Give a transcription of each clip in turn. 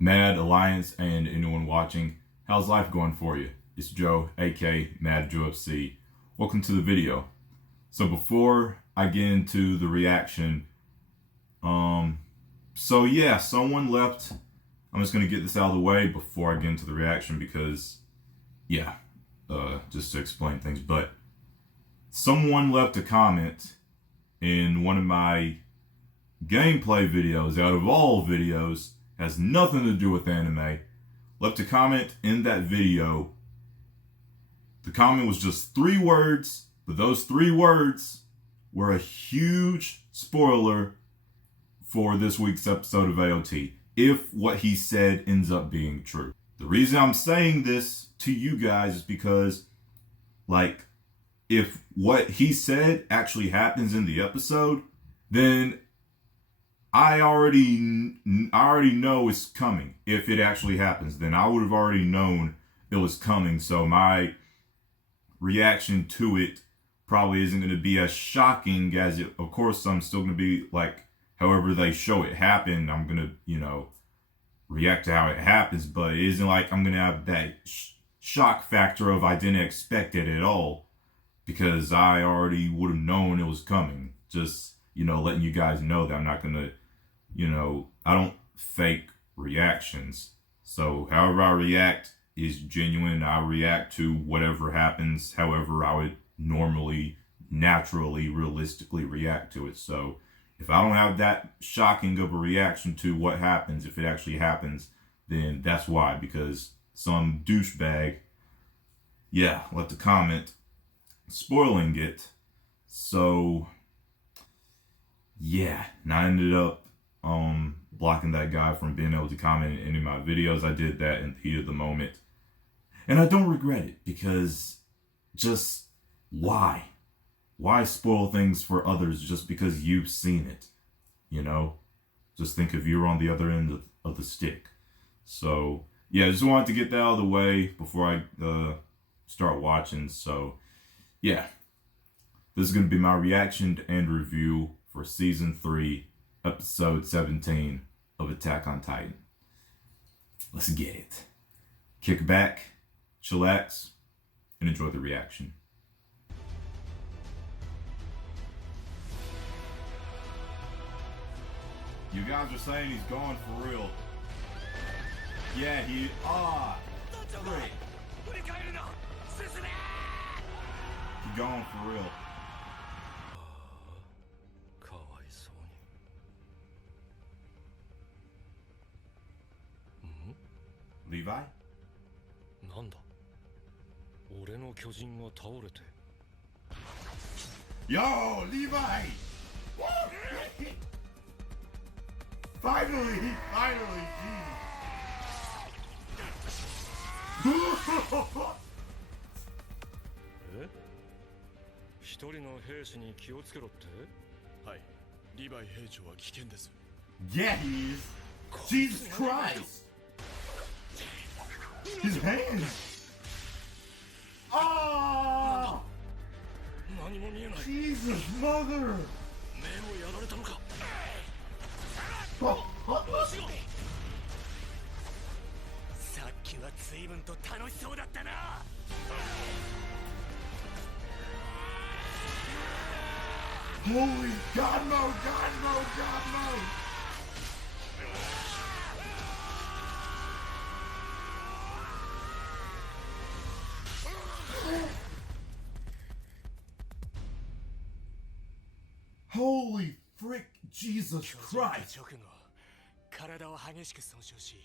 Mad Alliance and anyone watching, how's life going for you? It's Joe, aka Mad Joe FC. Welcome to the video. So before I get into the reaction, so yeah, someone left. I'm just gonna get this out of the way before I get into the reaction because, yeah, just to explain things. But someone left a comment in one of my gameplay videos, out of all videos, has nothing to do with anime, left a comment in that video. The comment was just 3 words, but those 3 words were a huge spoiler for this week's episode of AOT, if what he said ends up being true. The reason I'm saying this to you guys is because, like, if what he said actually happens in the episode, then I already know it's coming. If it actually happens, then I would have already known it was coming. So my reaction to it probably isn't going to be as shocking as it. Of course, I'm still going to be like, however they show it happen, I'm going to, react to how it happens. But it isn't like I'm going to have that shock factor of I didn't expect it at all, because I already would have known it was coming. Just, letting you guys know that I'm not going to, I don't fake reactions. So however I react is genuine. I react to whatever happens, however I would normally, naturally, realistically react to it. So if I don't have that shocking of a reaction to what happens, if it actually happens, then that's why. Because some douchebag, left a comment spoiling it. So and I ended up blocking that guy from being able to comment in any of my videos. I did that in the heat of the moment, and I don't regret it, because just why spoil things for others just because you've seen it? Just think if you were on the other end of the stick. So I just wanted to get that out of the way before I start watching. So this is going to be my reaction and review for Season 3, Episode 17 of Attack on Titan. Let's get it. Kick back, chillax, and enjoy the reaction. You guys are saying he's going for real. Yeah, he... Great. He's going for real. Levi? なんだ俺の巨人が倒れて Yo, Levi! Finally, Jesus. え一人の兵士に気をつけろってはいリヴァイ兵長は危険です Yeah, he is. Jesus Christ! His hands! Oh! 何も見えない Jesus, mother! 目をやられたのか さっきは随分と楽しそうだったな Holy God mode, God mode, God mode! Holy frick, Jesus Christ! 体を激しく損傷し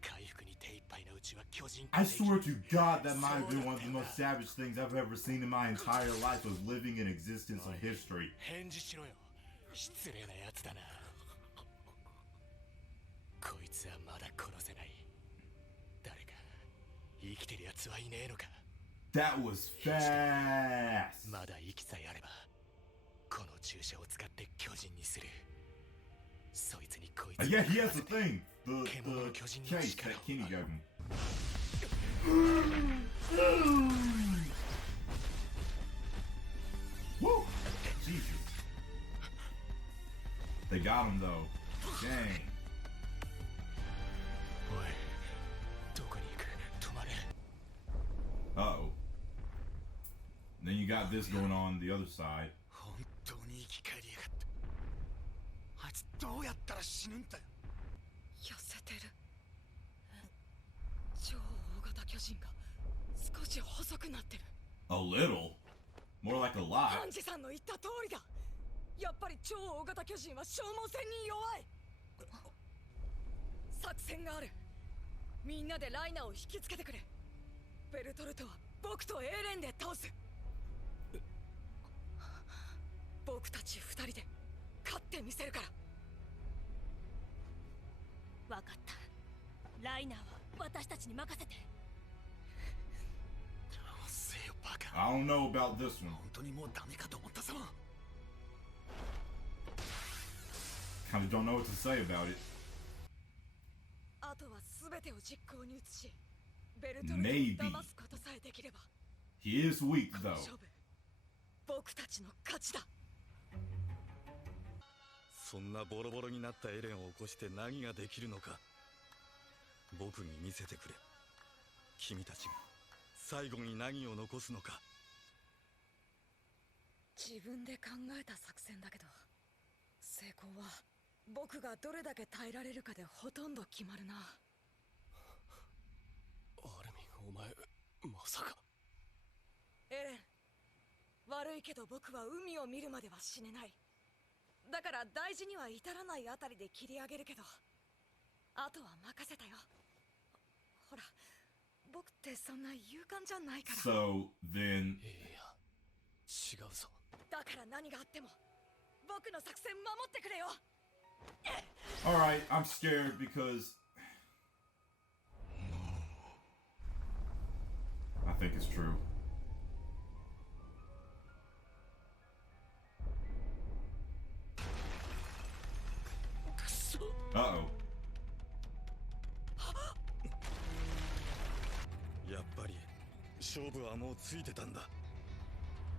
回復に手一杯のうちは巨人 I swear to God, that might have been one of the most savage things I've ever seen in my entire life, was living in existence of history. 返事しろよ失礼なやつだなこいつはまだ殺せない誰か生きてるやつはいねえのか That was fast! まだ息さえあればこの注射を使って巨人にするそいつにこいつ Yeah, he has the thing, the case that Kenny gave him. Woo! Jesus. They got him though. Dang. got this going on the other side. 本当に生き返りやがった。あいつどうやったら死ぬんだよ。痩せてる。超大型巨人が少し細くなってる。 A little? More like a ハ lot. ンジさんの言った通りだ。やっぱり超大型巨人は消耗戦に弱い。作戦がある。みんなでライナーを引きつけてくれ。ベルトルトは僕とエレンで倒す。僕たち二人で勝ってみせるから。分かった。ライナーは私たちに任せて。うっせえよバカ。 I don't know about this one. 本当にもうダメかと思ったぞ。Kinda don't know what to say about it. あとは全てを実行に移し、ベルトルトを Maybe. 騙すことさえできれば。 He is weak この though. 勝負、僕たちの勝ちだ。そんなボロボロになったエレンを起こして何ができるのか、僕に見せてくれ。君たちが最後に何を残すのか。自分で考えた作戦だけど、成功は僕がどれだけ耐えられるかでほとんど決まるな。アルミン、お前まさか。エレン、悪いけど僕は海を見るまでは死ねない。だから大事には至らないあたりで切り上げるけど、あとは任せたよ。ほら、僕ってそんな勇敢じゃないから。 So then いや違うぞ。だから何があっても僕の作戦守ってくれよ。 alright, I'm scared because I think it's true. Uh-oh. やっぱり勝負はもうついてたんだ。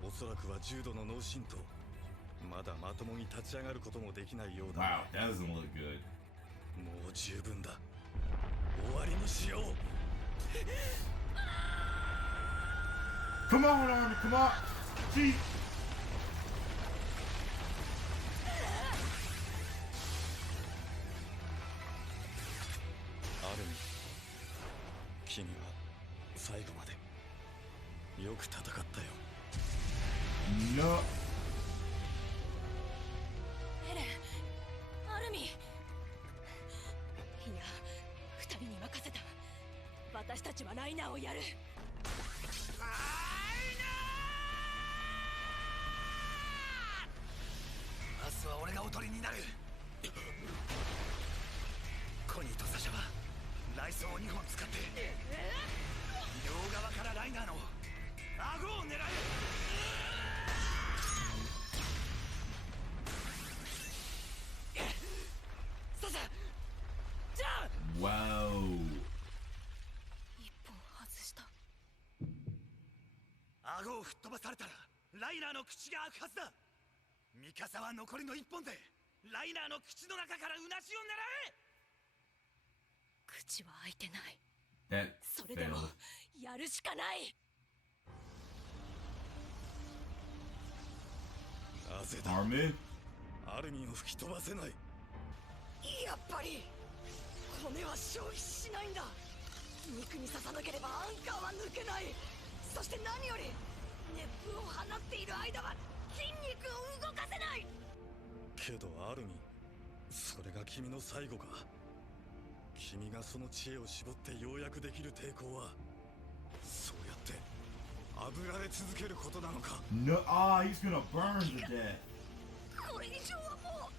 おそらくは重度の脳震盪。まだまともに立ち上がることもできないようだ。 Wow, that doesn't look good. もう十分だ。終わりにしよう。 Come on, Army, come on! Gee! アルミン、君は最後までよく戦ったよ。 No. エレン、アルミン。いや、二人に任せた。私たちはライナーをやる。明日は俺がおとりになる。コニーとサシャは雷槍を2本使って両側からライナーの顎を狙え。サシャ、じゃあ Wow. 一本外した。顎を吹っ飛ばされたらライナーの口が開くはずだ。ミカサは残りの1本でライナーの口の中からうなじを狙え。口は開いてない。 That それでも failed. やるしかない。なぜだ。 Armin? アルミンを吹き飛ばせない。やっぱり骨は消費しないんだ。肉に刺さなければアンカーは抜けない。そして何より熱風を放っている間は筋肉を動かせない。けどアルミン、それが君の最後か。君がその知恵を絞ってようやくできる抵抗は、そうやって炙られ続けることなのか。 No. Ah, he's gonna burn to death. これ以上はも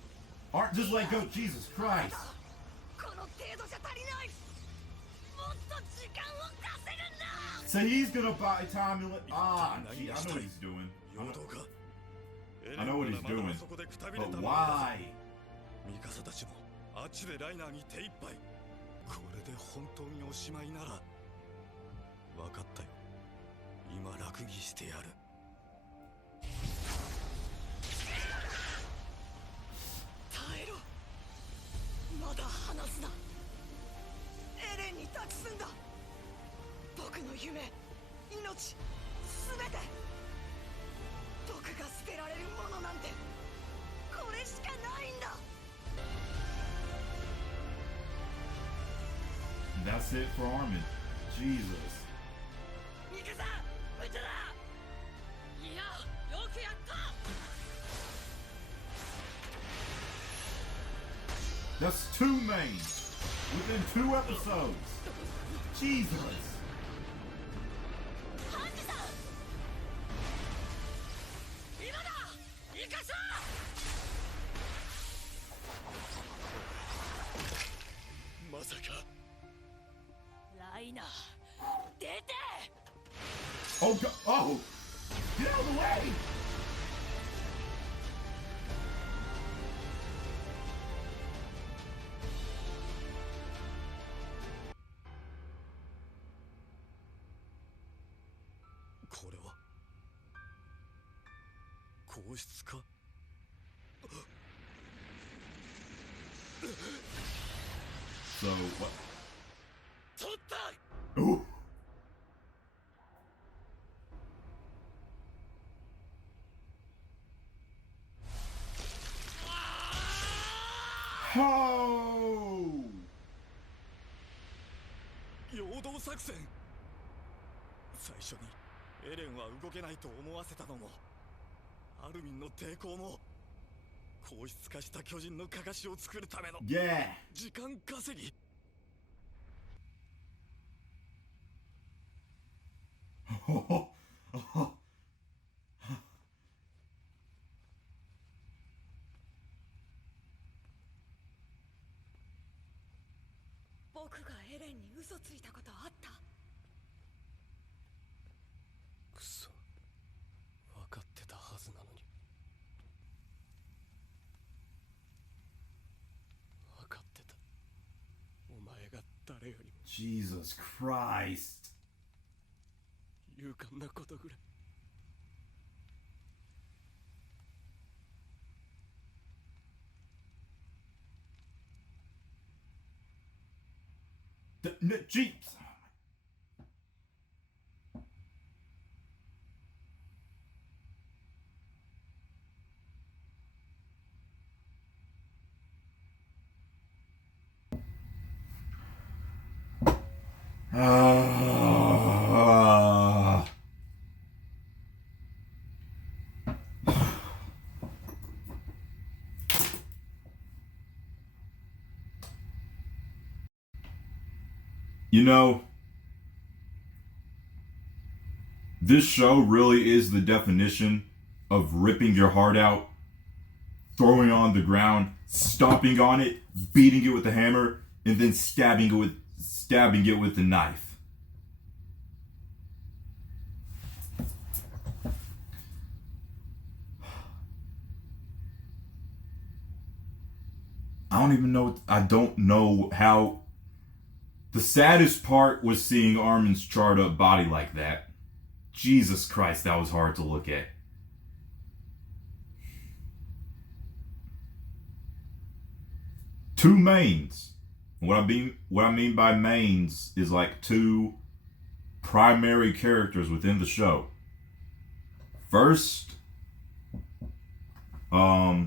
う Art, just let go. Jesus Christ. この程度じゃ足りない。もっと時間を稼ぐんだ。 So he's gonna buy time to let. Ah, gee, I know what he's doing. 陽動か。 I know what he's エレンはまだ doing. そこでくたびれ But たままだぞ。 why? ミカサたちもあっちでライナーに手一杯。これで本当におしまいなら。分かったよ。今楽にしてやる。耐えろ。まだ離すな。エレンに託すんだ。僕の夢、命、すべて。That's it for Armin. Jesus. ミカサ撃つな。いやよくやった。 That's 2 mains within 2 episodes. Jesus. ハンジさん今だミカサ。まさか。ライナー出て。 Oh, God. Oh. Get out of the way. これは皇室か。 So, what? 取った。 Ooh. Oh! 陽動作戦。最初にエレンは動けないと思わせたのも、アルミンの抵抗も、硬質化した巨人のかかしを作るための Yeah. 時間稼ぎ。 僕がエレンに嘘ついたことあった？くそ、分かってたはずなのに。分かってた。お前が誰よりも Jesus Christ. 勇敢なことぐらい。 Jeez. You know, this show really is the definition of ripping your heart out, throwing it on the ground, stomping on it, beating it with a hammer, and then stabbing it with the knife. I don't know how. The saddest part was seeing Armin's charred up body like that. Jesus Christ, that was hard to look at. Two mains. What I mean by mains is like two primary characters within the show. First, Erwin.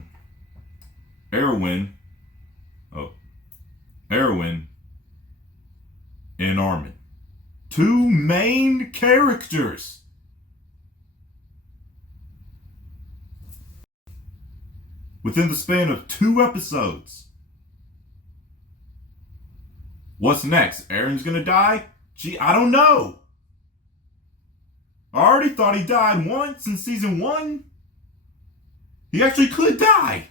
Erwin and Armin. Two main characters. Within the span of 2 episodes. What's next? Aaron's gonna die? Gee, I don't know. I already thought he died once in season 1. He actually could die.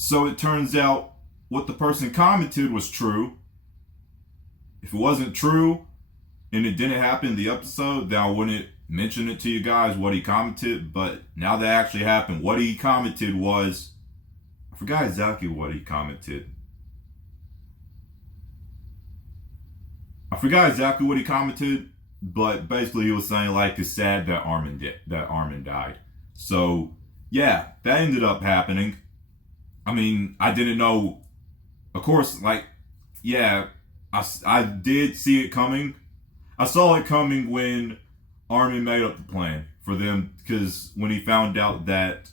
So it turns out what the person commented was true. If it wasn't true and it didn't happen in the episode, then I wouldn't mention it to you guys what he commented. But now that actually happened, what he commented was, I forgot exactly what he commented. But basically he was saying like it's sad that Armin died. So yeah, that ended up happening. I mean, I didn't know, of course, like, yeah, I did see it coming. I saw it coming when Armin made up the plan for them, because when he found out that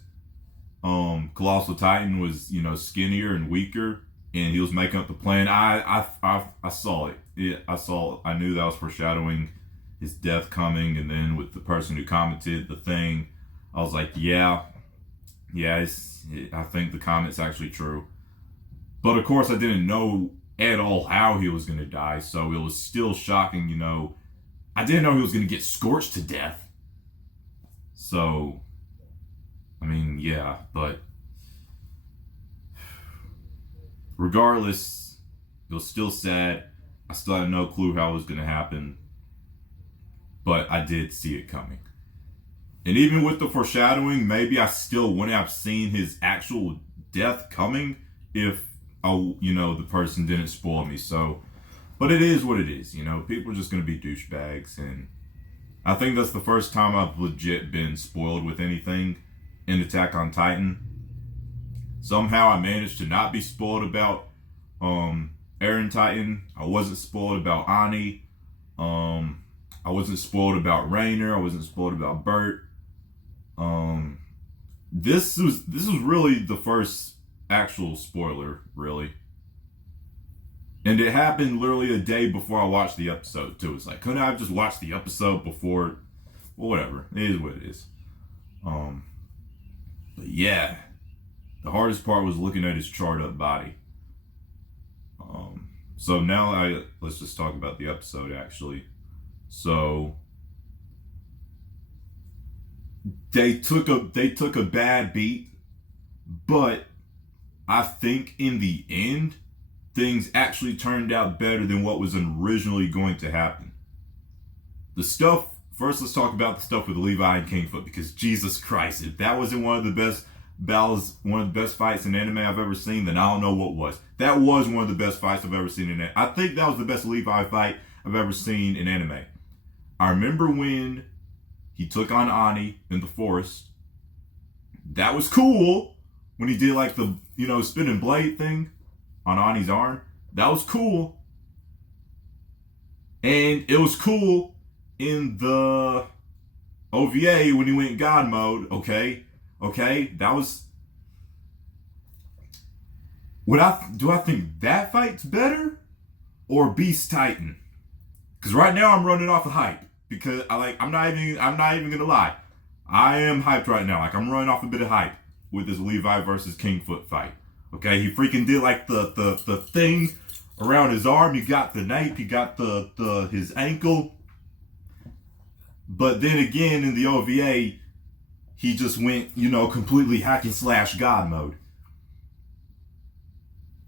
Colossal Titan was, skinnier and weaker, and he was making up the plan. I saw it. I knew that was foreshadowing his death coming. And then with the person who commented the thing, I was like, yeah, I think the comment's actually true. But of course, I didn't know at all how he was going to die, so it was still shocking. I didn't know he was going to get scorched to death. So, I mean, yeah, but regardless, it was still sad. I still had no clue how it was going to happen, but I did see it coming. And even with the foreshadowing, maybe I still wouldn't have seen his actual death coming if, the person didn't spoil me. So, but it is what it is. People are just going to be douchebags. And I think that's the first time I've legit been spoiled with anything in Attack on Titan. Somehow I managed to not be spoiled about Eren Titan. I wasn't spoiled about Ani. I wasn't spoiled about Rainer. I wasn't spoiled about Bert. This was really the first actual spoiler, really. And it happened literally a day before I watched the episode, too. It's like, couldn't I have just watched the episode before? Well, whatever. It is what it is. But yeah, the hardest part was looking at his charred up body. So now let's just talk about the episode, actually. So they took a bad beat, but I think in the end, things actually turned out better than what was originally going to happen. First let's talk about the stuff with Levi and Kingfoot, because Jesus Christ, if that wasn't one of the best battles, one of the best fights in anime I've ever seen, then I don't know what was. That was one of the best fights I've ever seen in anime. I think that was the best Levi fight I've ever seen in anime. I remember when he took on Ani in the forest. That was cool. When he did like the, spinning blade thing on Ani's arm. That was cool. And it was cool in the OVA when he went God mode. Okay, that was... Do I think that fight's better? Or Beast Titan? Because right now I'm running off of hype. Because I'm not even gonna lie. I am hyped right now. I'm running off a bit of hype with this Levi versus Kingfoot fight. Okay, he freaking did the thing around his arm. He got the nape. He got his ankle. But then again, in the OVA, he just went, completely hack and slash God mode.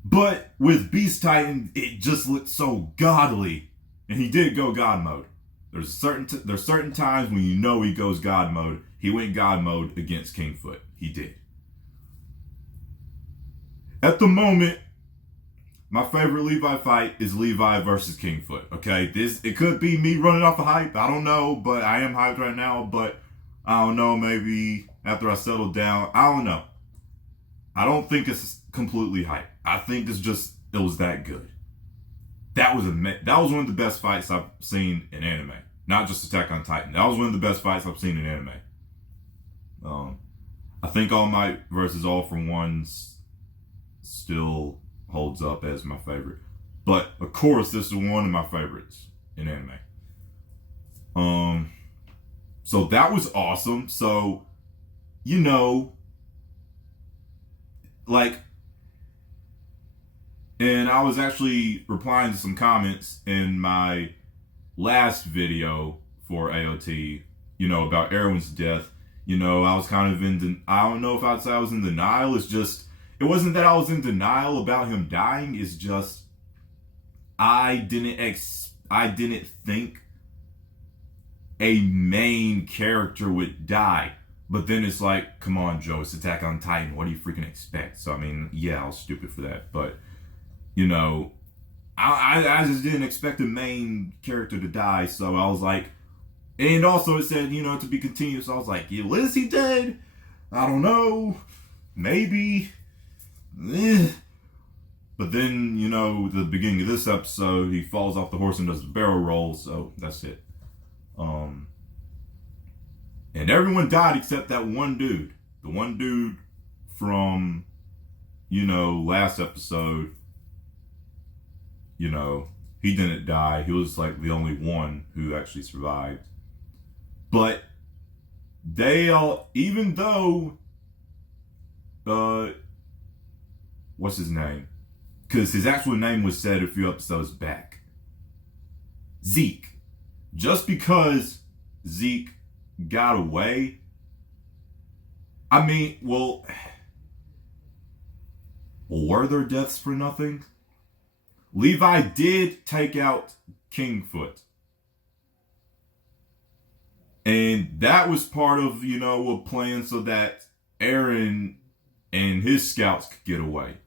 But with Beast Titan, it just looked so godly, and he did go God mode. There's certain times when he goes God mode. He went God mode against Kingfoot. He did. At the moment, my favorite Levi fight is Levi versus Kingfoot. Okay, it could be me running off of hype. I don't know, but I am hyped right now. But I don't know. Maybe after I settle down, I don't know. I don't think it's completely hype. I think it was that good. That was one of the best fights I've seen in anime. Not just Attack on Titan. That was one of the best fights I've seen in anime. I think All Might versus All for One's still holds up as my favorite. But of course, this is one of my favorites in anime. So that was awesome. So, and I was actually replying to some comments in my last video for AOT, about Erwin's death. I was kind of I don't know if I'd say I was in denial. It wasn't that I was in denial about him dying. It's just, I didn't think a main character would die. But then it's like, come on, Joe, it's Attack on Titan. What do you freaking expect? So, I mean, yeah, I was stupid for that. But, I just didn't expect a main character to die. So I was like, and also it said, to be continued. So I was like, yeah, well, is he dead? I don't know. Maybe. But then, the beginning of this episode, he falls off the horse and does the barrel roll. So that's it. And everyone died except that one dude. The one dude from, last episode, he didn't die. He was like the only one who actually survived. But they all, even though, what's his name? Because his actual name was said a few episodes back. Zeke. Just because Zeke got away, I mean, well, were their deaths for nothing? Levi did take out Kingfoot. And that was part of, a plan so that Eren and his scouts could get away.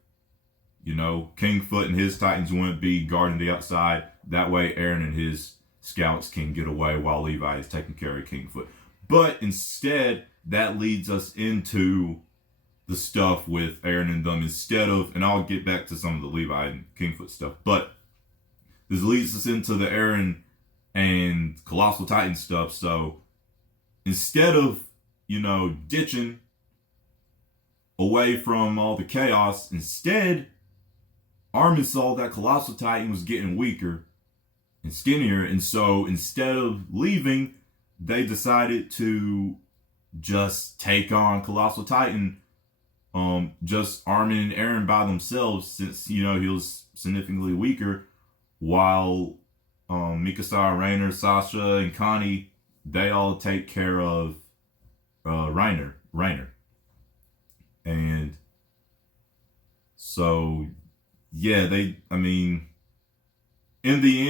Kingfoot and his Titans wouldn't be guarding the outside. That way Eren and his scouts can get away while Levi is taking care of Kingfoot. But instead, that leads us into the stuff with Eren and them instead of, and I'll get back to some of the Levi and Kingfoot stuff, but this leads us into the Eren and Colossal Titan stuff. So instead of, ditching away from all the chaos, instead, Armin saw that Colossal Titan was getting weaker and skinnier, and so instead of leaving, they decided to just take on Colossal Titan, just Armin and Eren by themselves, since, he was significantly weaker, while Mikasa, Reiner, Sasha, and Connie, they all take care of Reiner. And so, yeah, in the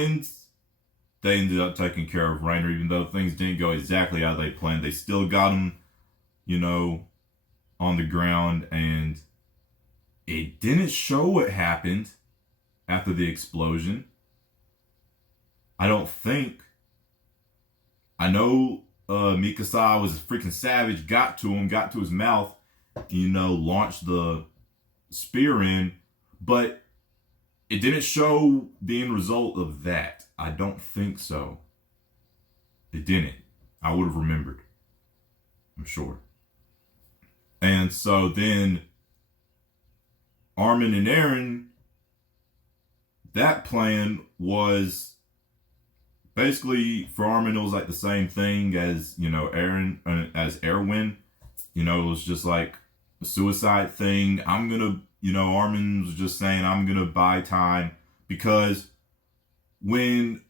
end, they ended up taking care of Reiner, even though things didn't go exactly how they planned. They still got him, on the ground, and it didn't show what happened after the explosion. I don't think. I know Mikasa was freaking savage, got to him, got to his mouth, launched the spear in, but it didn't show the end result of that. I don't think so. It didn't. I would have remembered. I'm sure. And so then Armin and Eren, that plan was basically, for Armin, it was like the same thing as, Eren, as Erwin. It was just like a suicide thing. Armin was just saying, I'm going to buy time, because when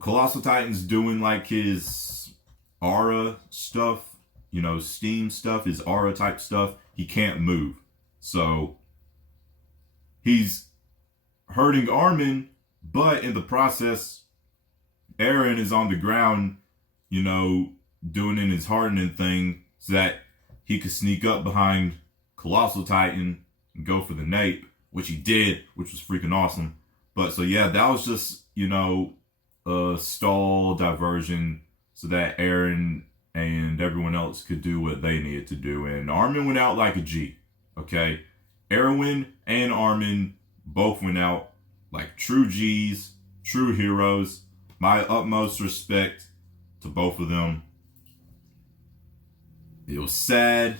Colossal Titan's doing like his aura stuff, steam stuff, his aura type stuff, he can't move. So he's hurting Armin, but in the process, Eren is on the ground, doing in his hardening thing so that he could sneak up behind Colossal Titan and go for the nape, which he did, which was freaking awesome. But so yeah, that was just, a stall diversion so that Eren and everyone else could do what they needed to do. And Armin went out like a G, okay? Erwin and Armin both went out like true G's, true heroes. My utmost respect to both of them. It was sad.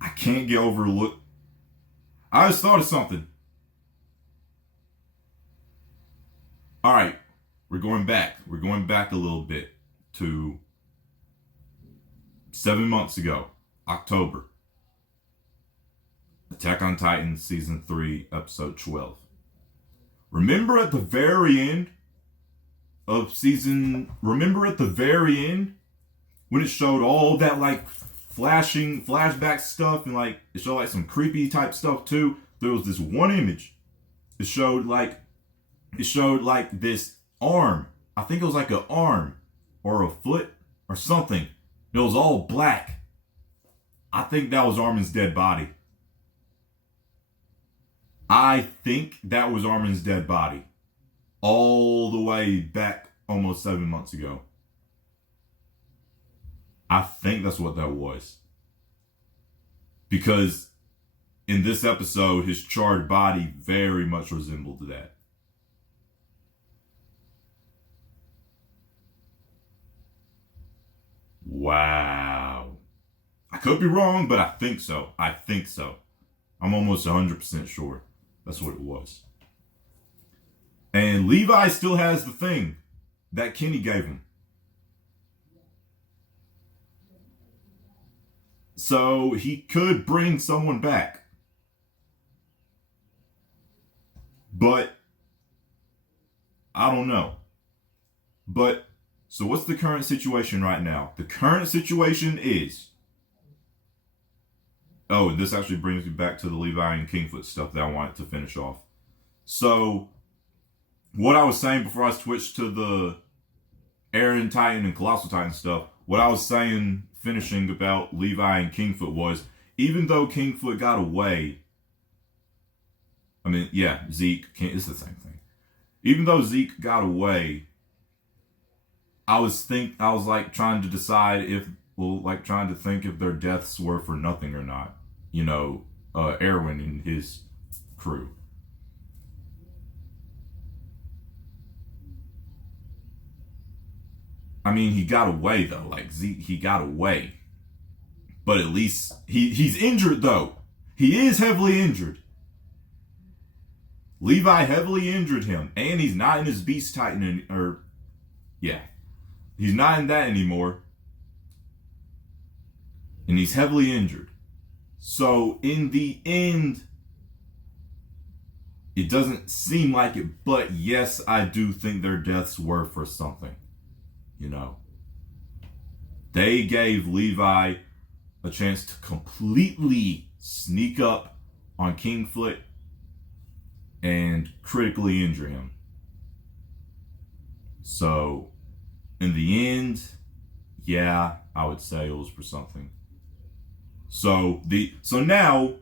I can't get overlooked. I just thought of something. All right, we're going back. We're going back a little bit to 7 months ago, October. Attack on Titan Season 3, Episode 12. Remember at the very end when it showed all that like flashback stuff, and like it showed like some creepy type stuff too? There was this one image. It showed like this arm. I think it was like an arm or a foot or something. It was all black. I think that was Armin's dead body. I think that was Armin's dead body. All the way back almost 7 months ago. I think that's what that was. Because in this episode, his charred body very much resembled that. Wow. I could be wrong, but I think so. I'm almost 100% sure that's what it was. And Levi still has the thing that Kenny gave him. So he could bring someone back. But I don't know. But so what's the current situation right now? The current situation is... Oh, and this actually brings me back to the Levi and Kingfoot stuff that I wanted to finish off. So, what I was saying before I switched to the Aaron Titan and Colossal Titan stuff, what I was saying, finishing about Levi and Kingfoot was, even though Kingfoot got away, I mean, yeah, Zeke, it's the same thing. Even though Zeke got away, I was like trying to decide if, well, like trying to think if their deaths were for nothing or not. You know, Erwin and his crew. I mean, he got away though. Like Zeke, he got away. But at least he's injured though. He is heavily injured. Levi heavily injured him, and he's not in his Beast Titan he's not in that anymore. And he's heavily injured. So in the end, it doesn't seem like it, but yes, I do think their deaths were for something. You know, they gave Levi a chance to completely sneak up on Kingfoot and critically injure him. So in the end, yeah, I would say it was for something. So now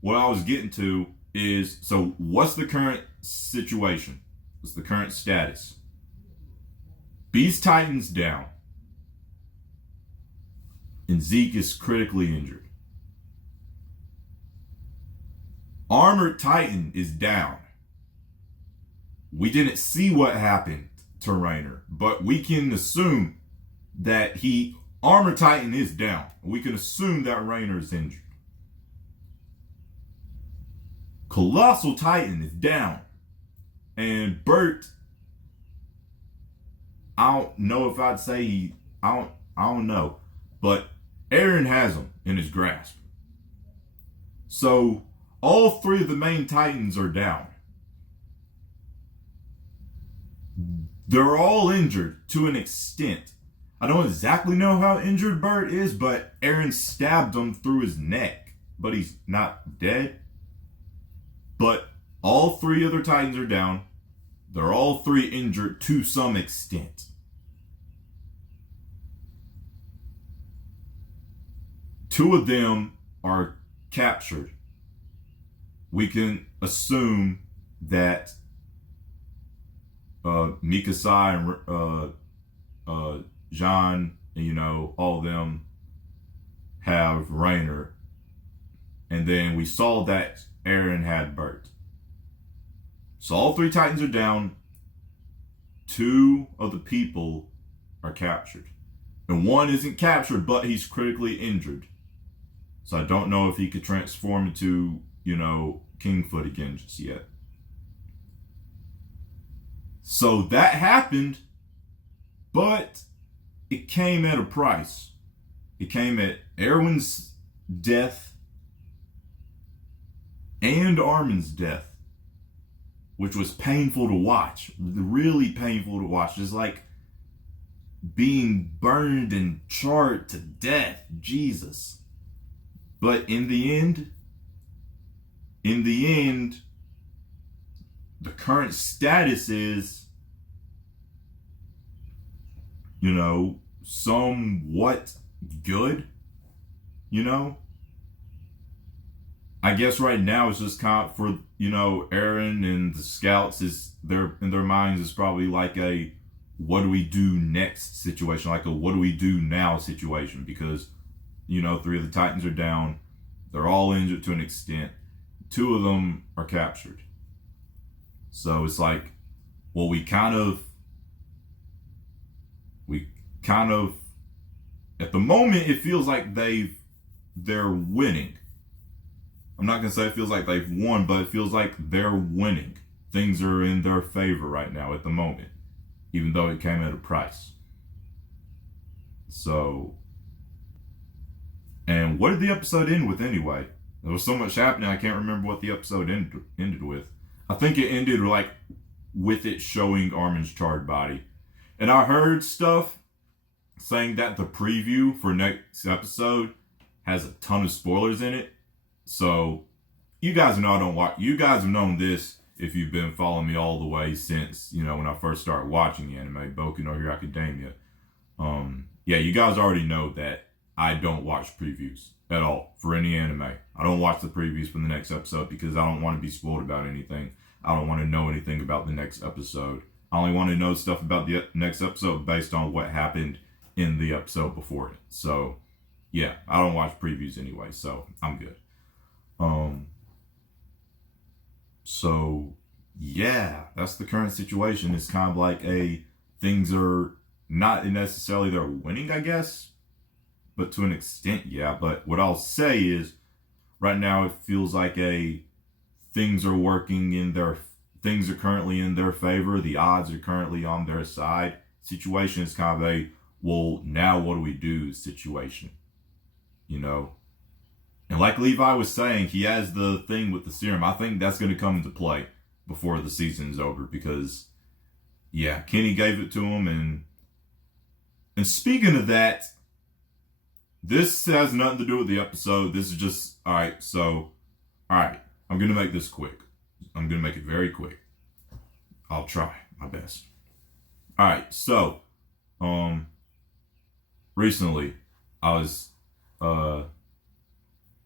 what I was getting to is, so what's the current situation? What's the current status? Beast Titan's down. And Zeke is critically injured. Armored Titan is down. We didn't see what happened to Rainer, but we can assume that Armored Titan is down. We can assume that Rainer is injured. Colossal Titan is down. And Bert, I don't know if I'd say I don't know. But Eren has him in his grasp. So all three of the main Titans are down. They're all injured to an extent. I don't exactly know how injured Bert is, but Eren stabbed him through his neck. But he's not dead. But all three other Titans are down. They're all three injured to some extent. Two of them are captured. We can assume that Mikasa and Jean, all of them have Rainer. And then we saw that Eren had Bert. So all three Titans are down. Two of the people are captured. And one isn't captured, but he's critically injured. So I don't know if he could transform into, Kingfoot again just yet. So that happened, but it came at a price. It came at Erwin's death and Armin's death, which was painful to watch. Really painful to watch. Just like being burned and charred to death. Jesus. But in the end, the current status is, somewhat good, I guess right now it's just kind of for, Eren and the scouts in their minds is probably like a what do we do next situation, like a what do we do now situation, because, three of the Titans are down. They're all injured to an extent. Two of them are captured. So it's like, well, we kind of, at the moment, it feels like they've they're winning. I'm not going to say it feels like they've won, but it feels like they're winning. Things are in their favor right now at the moment, even though it came at a price. So, and what did the episode end with anyway? There was so much happening, I can't remember what the episode ended with. I think it ended like with it showing Armin's charred body. And I heard stuff saying that the preview for next episode has a ton of spoilers in it. So you guys know I don't watch. You guys have known this if you've been following me all the way since, you know, when I first started watching anime, Boku no Hero Academia. Yeah, you guys already know that I don't watch previews at all for any anime. I don't watch the previews for the next episode because I don't want to be spoiled about anything. I don't want to know anything about the next episode. I only want to know stuff about the next episode based on what happened in the episode before it. So, yeah, I don't watch previews anyway, so I'm good. So, yeah, that's the current situation. It's kind of like things are not necessarily they're winning, I guess, but to an extent, yeah. But what I'll say is, right now it feels like things are working things are currently in their favor. The odds are currently on their side. Situation is kind of well, now what do we do situation, you know? And like Levi was saying, he has the thing with the serum. I think that's going to come into play before the season's over because, yeah, Kenny gave it to him. And speaking of that, this has nothing to do with the episode. This is just, all right, I'm going to make this quick. I'm going to make it very quick. I'll try my best. All right, so, recently, I was,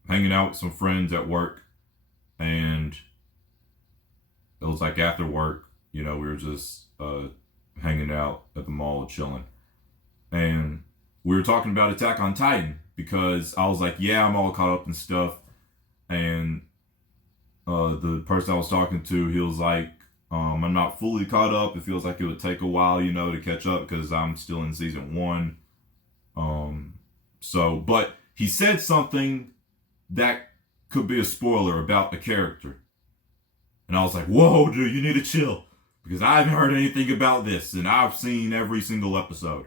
hanging out with some friends at work, and it was like after work, you know, we were just hanging out at the mall chilling, and we were talking about Attack on Titan because I was like, yeah, I'm all caught up and stuff, and the person I was talking to, he was like, I'm not fully caught up. It feels like it would take a while, you know, to catch up because I'm still in season 1. But he said something that could be a spoiler about the character. And I was like, whoa, dude, you need to chill. Because I haven't heard anything about this. And I've seen every single episode.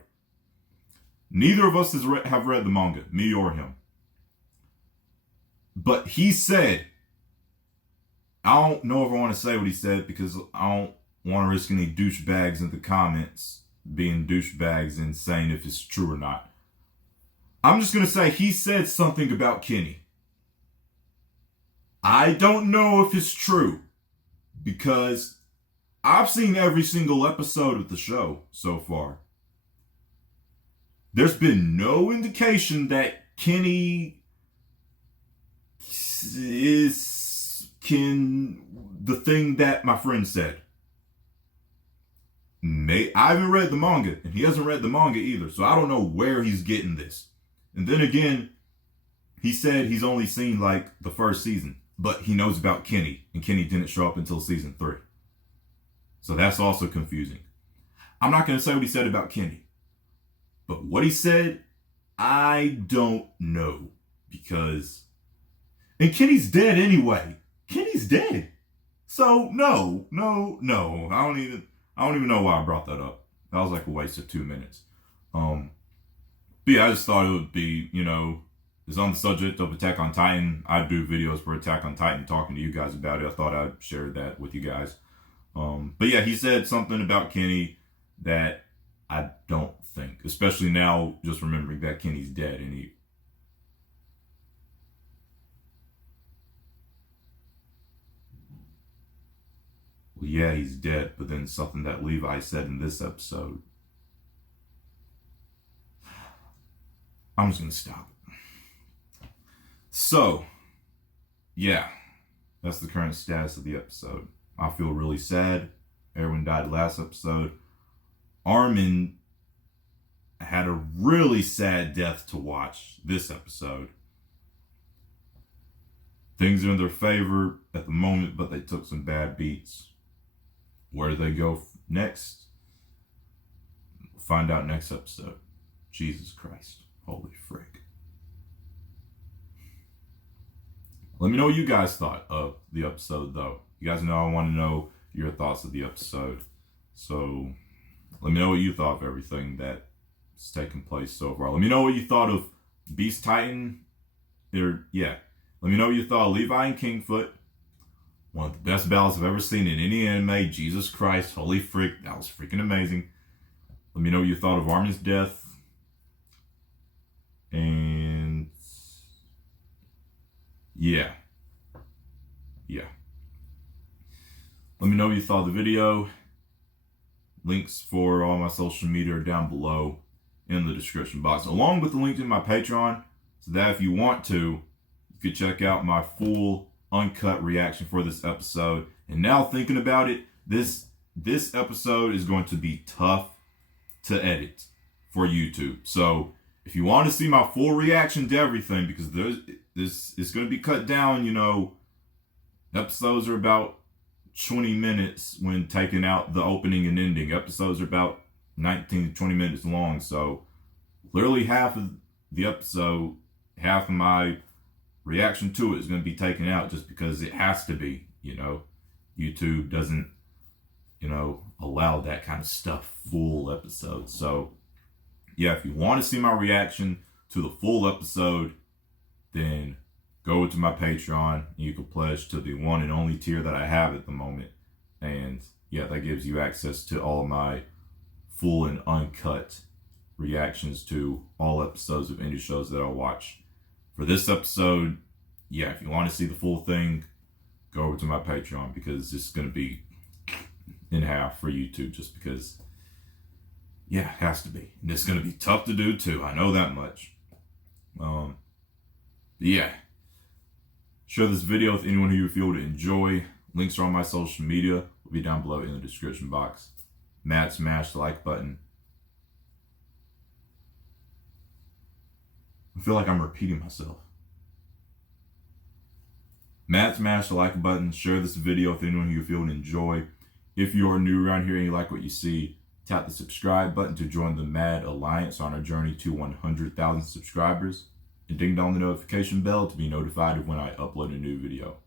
Neither of us have read the manga, me or him. But he said, I don't know if I want to say what he said because I don't want to risk any douchebags in the comments being douchebags and saying if it's true or not. I'm just going to say he said something about Kenny. I don't know if it's true because I've seen every single episode of the show so far. There's been no indication that Kenny is the thing that my friend said. I haven't read the manga, and he hasn't read the manga either, so I don't know where he's getting this. And then again, he said he's only seen like the first season, but he knows about Kenny, and Kenny didn't show up until season 3. So that's also confusing. I'm not going to say what he said about Kenny, but what he said, I don't know because, and Kenny's dead anyway. Kenny's dead. So no. I don't even know why I brought that up. That was like a waste of 2 minutes. But yeah, I just thought it would be, you know, it's on the subject of Attack on Titan. I do videos for Attack on Titan talking to you guys about it. I thought I'd share that with you guys. But yeah, he said something about Kenny that I don't think, especially now just remembering that Kenny's dead and well, yeah, he's dead, but then something that Levi said in this episode. I'm just going to stop. So, yeah, that's the current status of the episode. I feel really sad. Erwin died last episode. Armin had a really sad death to watch this episode. Things are in their favor at the moment, but they took some bad beats. Where do they go next? We'll find out next episode. Jesus Christ. Holy frick. Let me know what you guys thought of the episode, though. You guys know I want to know your thoughts of the episode. So let me know what you thought of everything that's taken place so far. Let me know what you thought of Beast Titan. Let me know what you thought of Levi and Kingfoot. One of the best battles I've ever seen in any anime. Jesus Christ, holy frick, that was freaking amazing. Let me know what you thought of Armin's death. And yeah. Let me know what you thought of the video. Links for all my social media are down below in the description box, along with the link to my Patreon, so that if you want to, you could check out my full uncut reaction for this episode. And now thinking about it, this episode is going to be tough to edit for YouTube. So if you want to see my full reaction to everything, because this is going to be cut down, episodes are about 20 minutes when taking out the opening and ending. Episodes are about 19 to 20 minutes long. So literally half of the episode, half of my reaction to it is going to be taken out just because it has to be, YouTube doesn't, allow that kind of stuff, full episode. So yeah, if you want to see my reaction to the full episode, then go to my Patreon and you can pledge to the one and only tier that I have at the moment. And yeah, that gives you access to all my full and uncut reactions to all episodes of indie shows that I watch. For this episode, yeah, if you want to see the full thing, go over to my Patreon, because it's going to be in half for YouTube, just because, yeah, it has to be. And it's going to be tough to do too. I know that much. Yeah. Share this video with anyone who you feel would enjoy. Links are on my social media. Will be down below in the description box. Matt, smash the like button. I feel like I'm repeating myself. Matt, smash the like button. Share this video with anyone who you feel would enjoy. If you are new around here and you like what you see, tap the subscribe button to join the Mad Alliance on our journey to 100,000 subscribers. And ding dong the notification bell to be notified of when I upload a new video.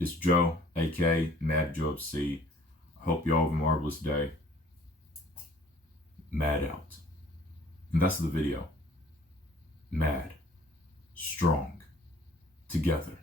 It's Joe, aka Mad Joe C. I hope you all have a marvelous day. Mad out. And that's the video. Mad. Strong. Together.